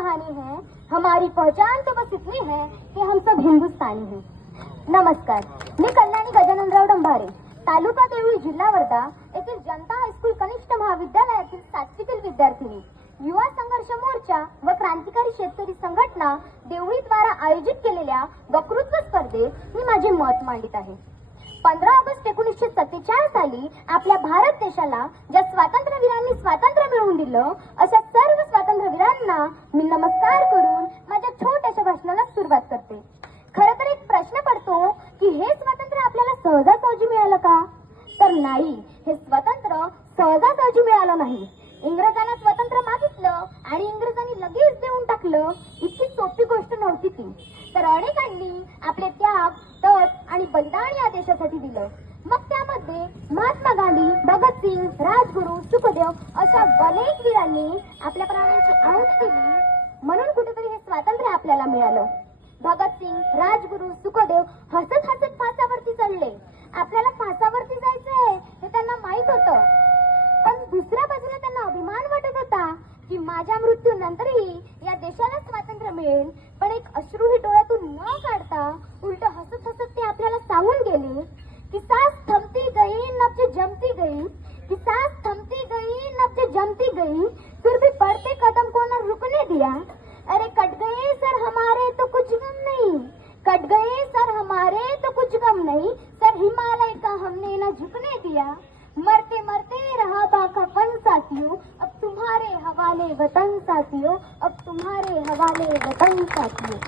कहानी है, हमारी पहचान तो बस इतनी है कि हम सब हिंदुस्तानी हैं। नमस्कार, मी कल्याणी गजाननराव डंभारे, तालुका देवळी, जिल्हा वर्धा येथील जनता हायस्कूल कनिष्ठ महाविद्यालयातील 7वीतील विद्यार्थिनी, युवा संघर्ष मोर्चा व क्रांतिकारी शेतकरी संघटना देवळी द्वारा आयोजित केलेल्या वक्तृत्व स्पर्धेत मी माझे मत मांडित आहे। 15 ऑगस्ट 1947 साली आपल्या भारत देशाला ज्या स्वातंत्र्यवीरांनी स्वातंत्र्य मिळवून दिलं, अशा सर्व स्वातंत्र्यवीरांना मी नमस्कार करून माझ्या छोट्याशा भाषणाला सुरुवात करते। खरं तर एक प्रश्न पडतो की हे स्वातंत्र्य आपल्याला सहजासहजी मिळालं का? तर नाही, हे स्वातंत्र्य सहजासहजी मिळालं नाही। इंग्रजांना स्वातंत्र्य मागितलं आणि इंग्रजांनी लगेच देऊन टाकलं, इतकी सोपी गोष्ट नव्हती ती। तर अनेकांनी आपले त्याग, तप आणि बलिदान या देशासाठी दिलं। मग त्यामध्ये महात्मा गांधी, भगतसिंग, राजगुरू, सुखदेव अशा अनेक वीरांनी आपल्या प्राणांची आहुती दिली, म्हणून कुठेतरी हे स्वातंत्र्य आपल्याला मिळालं। भगतसिंग, राजगुरू, सुखदेव हसत हसत फासावरती चढले। आपल्याला फासावरती जायचंय हे त्यांना माहित होतं, पण दुसऱ्या बाजूला त्यांना अभिमान वाटत होता की माझ्या मृत्यूनंतरही या देशाला स्वातंत्र्य मिळेल। पण एक अश्रूही डोळ्यातून न काढता उलट हसत हसत ते आपल्याला सांगून गेले की सांस थमती गई, नब्ज जमती गई, कि सांस थमती गई, नब्ज जमती गई, फिर भी बढ़ते कदम को न रुकने दिया। अरे कट गए सर हमारे तो कुछ गम नहीं, कट गए सर हमारे तो कुछ गम नहीं, सर हिमालय का हमने न झुकने दिया। मरते मरते रहा बाकापन साथियों, अब तुम्हारे हवाले वतन साथियों, अब तुम्हारे हवाले वतन साथियों।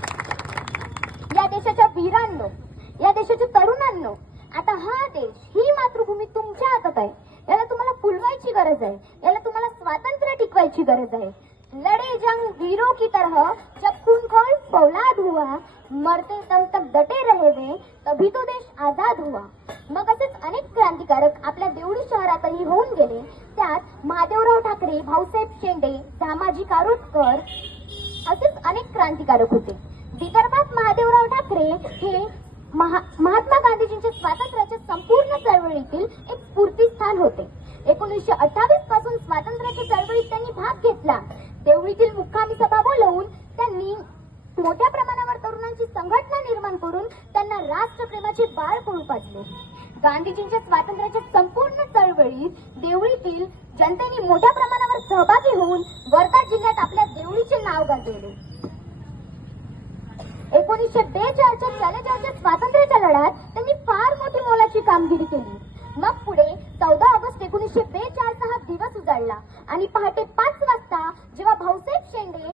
या देशाच्या वीरांनो, या देशाच्या तरुणांनो, आता हा देश, ही मातृभूमी तुमच्या हातात आहे। याला तुम्हाला फुलवायची गरज आहे, याला तुम्हाला स्वातंत्र्य टिकवायची गरज आहे। लड़े जंग वीरों की तरह, जब खूनखोर फौलाद हुआ, मरते दम तक डटे रहे वे, तभी तो देश आजाद हुआ। मग असेच अनेक क्रांतिकारक आपल्या देवळी शहरातही होऊन गेले। त्यात महादेवराव ठाकरे, भाऊसाहेब शेंडे, दामाजी कारोटकर असेच अनेक क्रांतिकारक होते। विदर्भात महादेवराव ठाकरे हे महात्मा गांधीजींच्या स्वातंत्र्याच्या संपूर्ण चळवळीतील एक स्फूर्तीस्थान होते। 1928 पासून स्वातंत्र्याच्या चळवळीत त्यांनी भाग घेतला। देवळीतील मुक्कामी सभा बोलवून त्यांनी मोठ्या प्रमाणावर तरुणांची संघटना निर्माण करून त्यांना राष्ट्रप्रेमाचे बाळ पळू पाजले। गांधीजींच्या स्वातंत्र्याच्या संपूर्ण चळवळीत देवळीतील जनतेने मोठ्या प्रमाणावर सहभागी होऊन वर्धा जिल्ह्यात आपल्या देवळीचे नाव गाजवले। 1942च्या चलेजावच्या स्वातंत्र्याच्या लढ्यात त्यांनी फार मोठी मोलाची कामगिरी केली। मग पुढे 14 ऑगस्ट 1942 हा दिवस उजाडला आणि पहाटे 5 वाजता जेव्हा भाऊसाहेब शेंडे